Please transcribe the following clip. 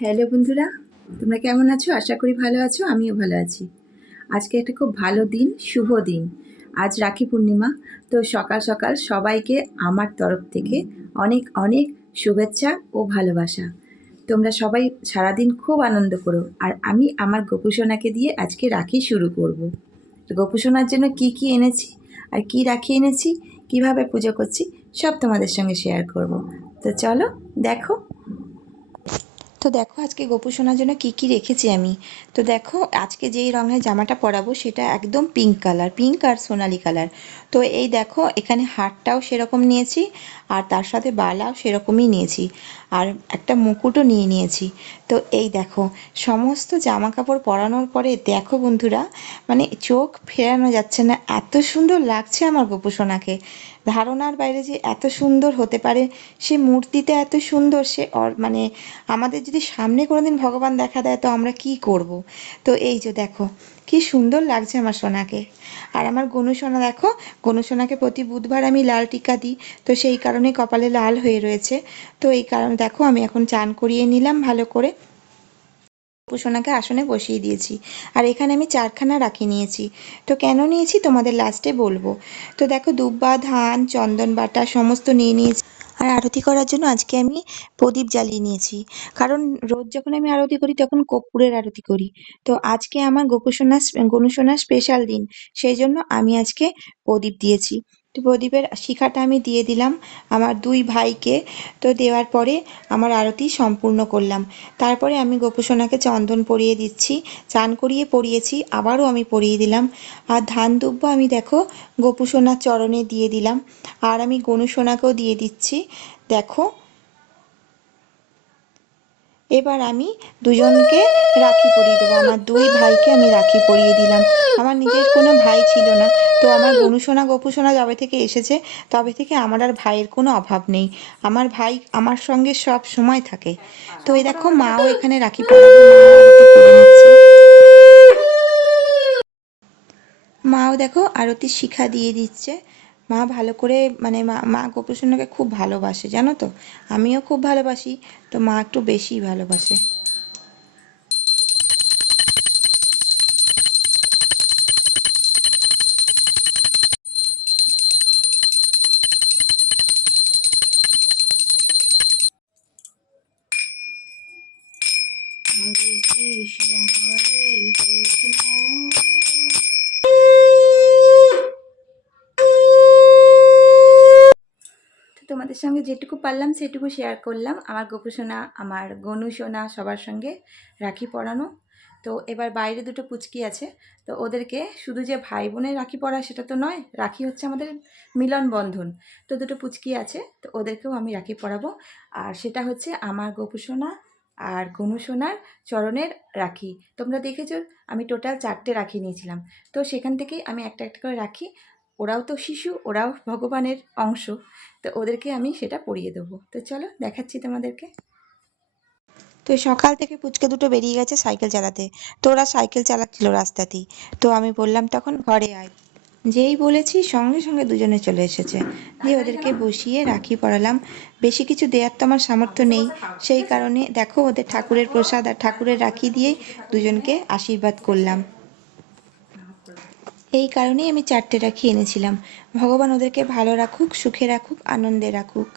Hello বন্ধুরা, তোমরা কেমন আছো? আশা করি ভালো আছো। আমিও ভালো আছি। আজকে একটা খুব ভালো দিন, শুভ দিন। আজ রাখি পূর্ণিমা। তো সকাল সকাল সবাইকে আমার তরফ থেকে অনেক অনেক শুভেচ্ছা ও ভালোবাসা। তোমরা সবাই সারাদিন খুব আনন্দ করো। আর আমি আমার গোপুসোনাকে দিয়ে আজকে রাখি শুরু করব। গোপুসোনার জন্য কি কি এনেছি আর কি রাখি এনেছি, কিভাবে পুজো করছি, সব তোমাদের সঙ্গে শেয়ার করব। তো চলো দেখো। তো দেখো আজকে গোপু সোনার জন্য কি কি রেখেছি আমি। তো দেখো আজকে যেই রঙের জামাটা পরাবো সেটা একদম পিঙ্ক কালার, পিঙ্ক আর সোনালি কালার। তো এই দেখো এখানে হারটাও সেরকম নিয়েছি, আর তার সাথে বালাও সেরকমই নিয়েছি, আর একটা মুকুটও নিয়ে নিয়েছি। তো এই দেখো সমস্ত জামা কাপড় পরানোর পরে দেখো বন্ধুরা, মানে চোখ ফেরানো যাচ্ছে না, এত সুন্দর লাগছে আমার গোপু সোনাকে। ধারণার বাইরে যে এত সুন্দর হতে পারে, সে মূর্তিতে এত সুন্দর, সে মানে আমাদের যদি সামনে কোনোদিন ভগবান দেখা দেয় তো আমরা কি করব। তো এই যে দেখো কি সুন্দর লাগছে আমার সোনাকে। আর আমার গনু সোনা দেখো, গনু সোনাকে প্রতি বুধবার আমি লাল টিকা দিই, তো সেই কারণে কপালে লাল হয়ে রয়েছে। তো এই কারণে দেখো আমি এখন চান করিয়ে নিলাম ভালো করে, সোনাকে আসনে বসিয়ে দিয়েছি। আর এখানে আমি চারখানা রাখি নিয়েছি। তো কেন নিয়েছি তোমাদের লাস্টে বলবো। তো দেখো দুব্বা, ধান, চন্দন বাটা সমস্ত নিয়ে নিয়েছি। আর আরতি করার জন্য আজকে আমি প্রদীপ জ্বালিয়ে নিয়েছি, কারণ রোজ যখন আমি আরতি করি তখন কর্পূরের আরতি করি। তো আজকে আমার গনুসোনার স্পেশাল দিন, সেই জন্য আমি আজকে প্রদীপ দিয়েছি। তো প্রদীপের শিখাটা আমি দিয়ে দিলাম আমার দুই ভাইকে। তো দেওয়ার পরে আমার আরতি সম্পূর্ণ করলাম। তারপরে আমি গোপুসোনাকে চন্দন পরিয়ে দিচ্ছি, চান করিয়ে পরিয়েছি, আবারও আমি পরিয়ে দিলাম। আর ধান দুব্ব আমি দেখো গোপুসোনার চরণে দিয়ে দিলাম, আর আমি গনুসোনাকেও দিয়ে দিচ্ছি। দেখো এবার আমি দুজনকে রাখি পরিয়ে দেবো, আমার দুই ভাইকে আমি রাখি পরিয়ে দিলাম। আমার নিজের কোনো ভাই ছিল না, তো আমার গনুসোনা গোপুসোনা যবে থেকে এসেছে তবে থেকে আমার আর ভাইয়ের কোনো অভাব নেই। আমার ভাই আমার সঙ্গে সব সময় থাকে। তো এই দেখো মাও এখানে রাখি পরাবে, মাও আরতি করে নিচ্ছে। মাও দেখো আরতির শিখা দিয়ে দিচ্ছে। মা ভালো করে, মানে মা মা গোপুসোনাকে খুব ভালোবাসে জানো তো, আমিও খুব ভালোবাসি, তো মা একটু বেশিই ভালোবাসে। হরে কৃষ্ণ হরে কৃষ্ণ। তো তোমাদের সঙ্গে যেটুকু পারলাম সেটুকু শেয়ার করলাম। আমার গোপুসোনা, আমার গনুসোনা সবার সঙ্গে রাখি পরানো। তো এবার বাইরে দুটো পুচকি আছে, তো ওদেরকে শুধু যে ভাই বোনের রাখি পরা সেটা তো নয়, রাখি হচ্ছে আমাদের মিলন বন্ধন। তো দুটো পুচকি আছে, তো ওদেরকেও আমি রাখি পরাবো। আর সেটা হচ্ছে আমার গোপুসোনা আর গনুসোনার চরণের রাখি। তোমরা দেখেছো আমি টোটাল 4টে রাখি নিয়েছিলাম। তো সেখান থেকেই আমি একটা একটা করে রাখি, ওরাও তো শিশু, ওরাও ভগবানের অংশ, তো ওদেরকে আমি সেটা পরিয়ে দেবো। তো চলো দেখাচ্ছি তোমাদেরকে। তো সকাল থেকে পুচকে দুটো বেরিয়ে গেছে সাইকেল চালাতে, তো ওরা সাইকেল চালাচ্ছিল রাস্তাতেই। তো আমি বললাম তখন ঘরে আয়, যেই বলেছি সঙ্গে সঙ্গে দুজনে চলে এসেছে। দিয়ে ওদেরকে বসিয়ে রাখি পরালাম। বেশি কিছু দেওয়ার তো আমার সামর্থ্য নেই, সেই কারণে দেখো ওদের ঠাকুরের প্রসাদ আর ঠাকুরের রাখি দিয়েই দুজনকে আশীর্বাদ করলাম। এই কারণেই আমি 4টে রাখি এনেছিলাম। ভগবান ওদেরকে ভালো রাখুক, সুখে রাখুক, আনন্দে রাখুক।